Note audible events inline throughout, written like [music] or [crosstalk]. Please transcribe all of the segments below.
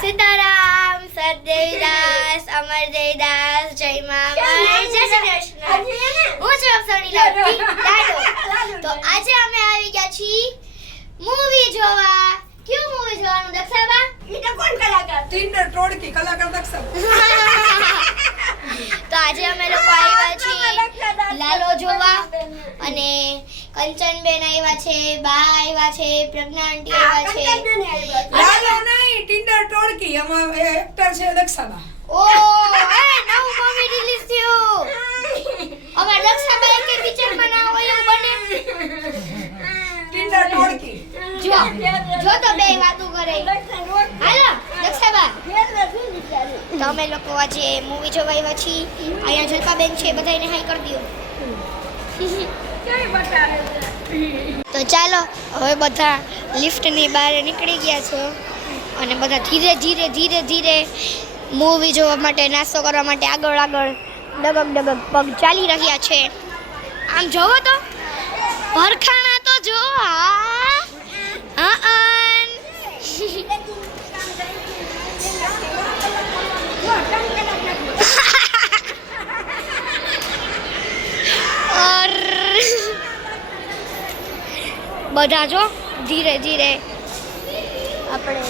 સીતારામ સરદેવદાસ અમરદેવદાસ જય મા જય શ્રી કૃષ્ણ. હું છું અપ્સરની લાડો. [laughs] તો આજે અમે આવી ગયા છીએ મૂવી જોવા. ક્યુ મૂવી જોવાનું દક્ષાબા? ટિન્ડર કલાકાર? [laughs] તો આજે અમે લોકો આવ્યા છીએ લાલો જોવા. અને કંચનબેન આવ્યા છે બા આવ્યા છે પ્રજ્ઞા આંટી આવ્યા છે લાલો નહીં ટિન્ડર ટોળકી એમાં એક્ટર છે દક્ષાબા ઓ એ નવું મૂવી રિલીઝ થયું. અમાર દક્ષાબા એક પિક્ચરમાં ના હોય એવું બને. ટિન્ડર ટોડકી જો જો તો બે વાતો કરે. હાલો દક્ષાબા તો અમે લોકો આજે મૂવી જોવા આવ્યા છીએ. અહીંયા જલપાબેન છે બધાને હાઈ કરી દો તો ચાલો, હવે બધા લિફ્ટની બહાર નીકળી ગયા છો અને બધા ધીરે ધીરે ધીરે ધીરે મૂવી જોવા માટે, નાસ્તો કરવા માટે આગળ આગળ ડગક ડગક પગ ચાલી રહ્યા છે. આમ જોવો તો, ભરખાણા તો જો હા. બધા જો, ધીરે ધીરે આપણે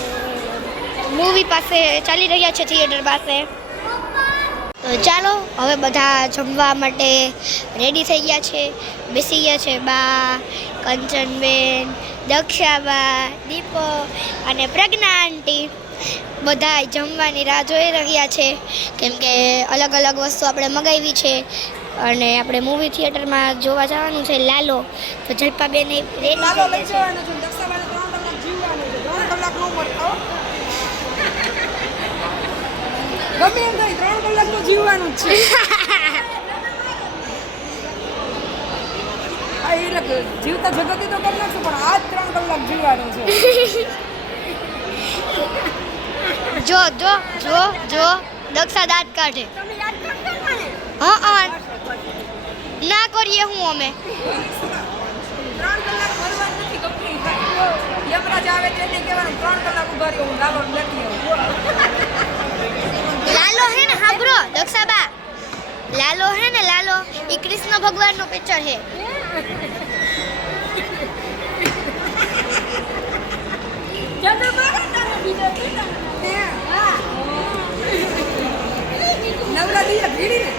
મૂવી પાસે ચાલી રહ્યા છે થિયેટર પાસે. તો ચાલો, હવે બધા જમવા માટે રેડી થઈ ગયા છે. બેસી ગયા છે બા, કંચનબેન, દક્ષાબા, દીપો અને પ્રજ્ઞા આંટી. બધા જમવાની રાહ જોઈ રહ્યા છે. કેમ કે અલગ અલગ વસ્તુ આપણે મગાવી છે. અને આપણે મૂવી થિયેટરમાં જોવા જવાનું છે લાલો. તો જલ્પાબેન લાલો લઈ ગયા જવાનો છું. ત્રણ કલાક જીવવાનું છે. ત્રણ કલાક નો મળતો. ગમે એમ થાય ત્રણ કલાક તો જીવવાનું જ છે. આ એ લગ જીવતા જગતી તો કરી નાખશું પણ આજ ત્રણ કલાક જીવવાનું છે. છે જો જો જો જો દક્ષા દાંત કાઢે. હા હા. ના કરીએ હું અમે. ત્રણ કલાક ભરવાનું નથી ગમે યમરાજ આવે તેને કહેવાનું ત્રણ કલાક ઊભા રહ્યો હું લાલો નથી આવું. લાલો હે ને હાબરો દક્ષાબા. લાલો હે ને લાલો. એ કૃષ્ણ ભગવાનનું પિક્ચર છે દીયા ભીડી ને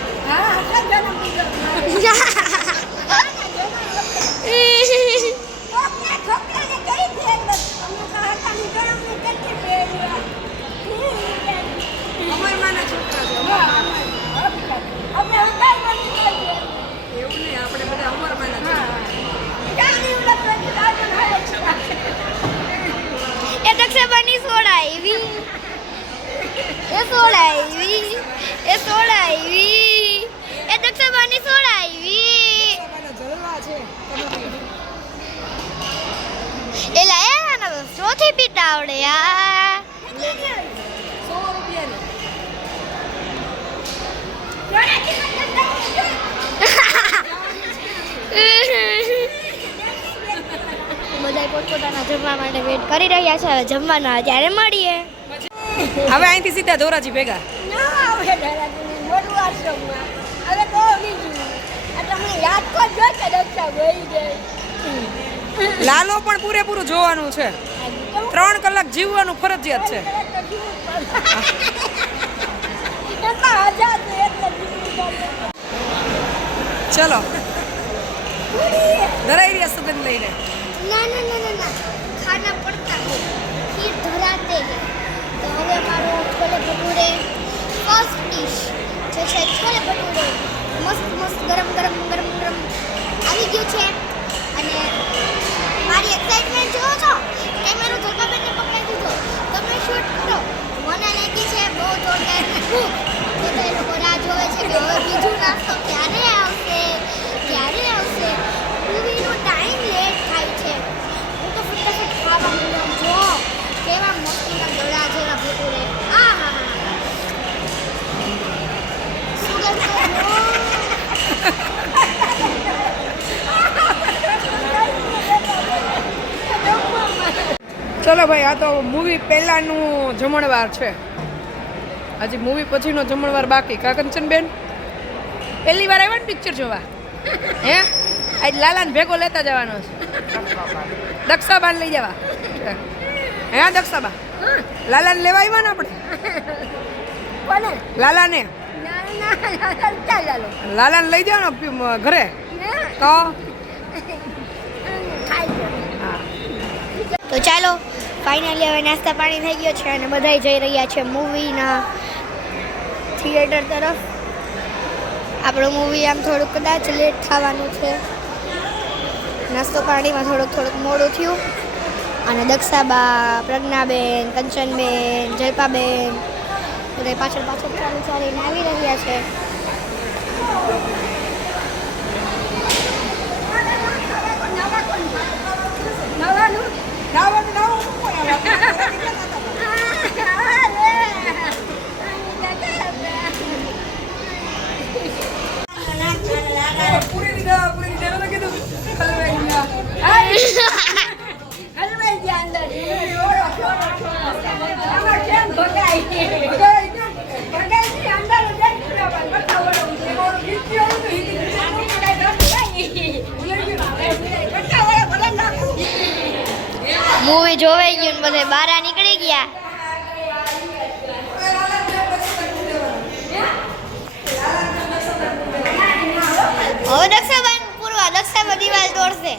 અમરમાના [laughs] છોકરા એ દક્ષાબાની સોડાવી એ દક્ષાબાની સોડાવી અમારા જલવા છે. એલા એ આને તો પીતા આવડે યાર. સો રૂપિયાની. બધા પોતપોતાના જમવા માટે વેટ કરી રહ્યા છે. હવે જમવાના ત્યારે મળીએ. હવે અહીંથી સીધા ધોરાજી ભેગા. લાલો પણ પૂરેપૂરું જોવાનું છે. ત્રણ કલાક જીવવાનું ફરજિયાત છે. ચલો. ધરાઈ રહ્યા સગન લઈને. ના ના ના ના ના. ખાના પડતા હે ખીર ધરાતે હે. તો હવે મારો છોલે ભટુરે ફર્સ્ટ ડિશ જે છે છોલે ભટુરે. મસ્ત મસ્ત, ગરમ ગરમ ગરમ ગરમ આવી ગયું છે. અને મારી એક્સાઇટમેન્ટ જોવો છો? કેમેરો જલપાબેનને પકડાઈ દીધો. તમે શૂટ કરો. મને લાગી છે બહુ જોરદાર. ભૂખ તો એ લોકો રાહ જોવે છે કે હવે બીજું નાસ્તો ક્યારે આવશે ક્યારે આવશે મૂવીનો ટાઈમ લેટ થાય છે હું તો ફટાફટ ખાવા માંડ્યો જો કેવા મસ્તીના ગળા જેવા ભટુરે આ હા હા સુગંધ તો જો. ચલો ભાઈ આ તો મૂવી પહેલાનું જમણવાર છે. હજી મૂવી પછીનો જમણવાર બાકી. કા બેન પહેલી વાર આવ્યા ને પિક્ચર જોવા? હે? આજ લાલાને ભેગો લેતા જવાનો છે. દક્ષાબાન લઈ જવા. હે દક્ષાબા? લાલાને લેવા આવ્યા ને આપણે? લાલાને? ના ના ના ચાલ ચાલો લાલાને લઈ જવાનો ને ઘરે? તો? તો ચાલો ફાઇનલી હવે નાસ્તા પાણી થઈ ગયો છે અને બધાય જઈ રહ્યા છે મૂવીના થિયેટર તરફ. આપણું મૂવી આમ થોડુંક કદાચ લેટ થવાનું છે. નાસ્તો પાણીમાં થોડુંક થોડુંક મોડું થયું. અને દક્ષાબા, પ્રજ્ઞાબેન, કંચનબેન જલ્પાબેન બધા પાછળ પાછળ ચાલી ચાલીને આવી રહ્યા છે. મૂવી જોવાઈ ગયું ને બધે બહાર નીકળી ગયા. હવે દક્ષાબાન પૂરવા, દક્ષાબા દિવાલ તોડશે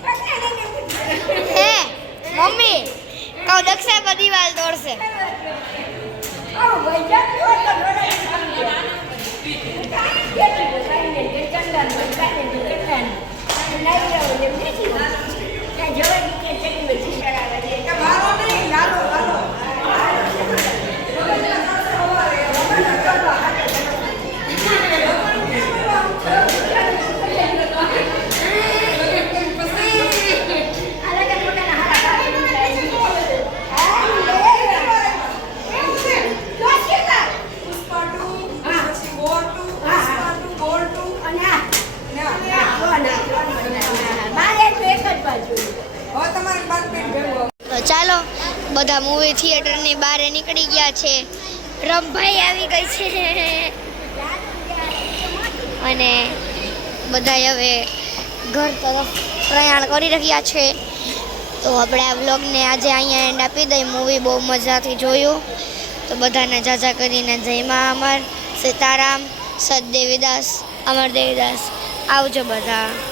હે, મમ્મી, કહું દક્ષાબા દિવાલ તોડશે પુષ્પા બધા મૂવી થિયેટરની બહાર નીકળી ગયા છે. રમભાઈ આવી ગઈ છે. અને બધા હવે ઘર તરફ પ્રયાણ કરી રહ્યા છે. તો આપણે આ વ્લોગને આજે અહીંયા એન્ડ આપી દઈ મૂવી બહુ મજાથી જોયું. તો બધાને જાજા કરીને જય મા અમર. સીતારામ, સત દેવીદાસ, અમર દેવીદાસ. આવજો બધા.